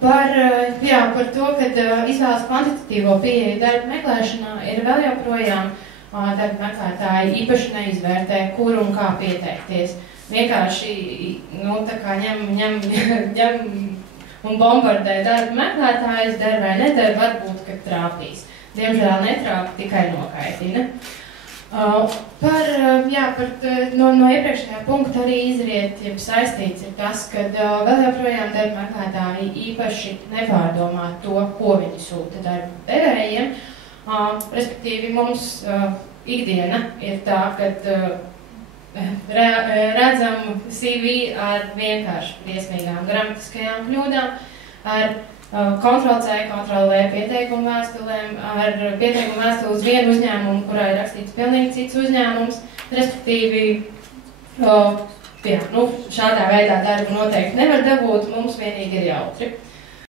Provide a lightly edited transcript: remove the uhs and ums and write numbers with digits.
Par to, ka izvēlas kvantitatīvo pieeju darba meklēšanā ir vēl joprojām darba meklētāji īpaši neizvērtē, kur un kā pieteikties. Vienkārši, tā kā ņem un bombardē darba meklētājus, der vai neder, varbūt, ka trāpīs. Diemžēl netrāpa, tikai nokaitina. No iepriekšējā punkta arī izriet, ja saistīts ir tas, ka vēl joprojām darba meklētāji īpaši nepārdomā to, ko viņi sūta darba devējiem. Respektīvi, mums ikdiena ir tā, kad redzam CV ar vienkārši briesmīgām gramatiskajām kļūdām, ar Ctrl-C, Ctrl-V pieteikumu vēstulēm, ar pieteikumu vēstuli uz vienu uzņēmumu, kurā ir rakstīts pilnīgi cits uzņēmums, respektīvi, šādā veidā darbu noteikti nevar dabūt, mums vienīgi ir jautri.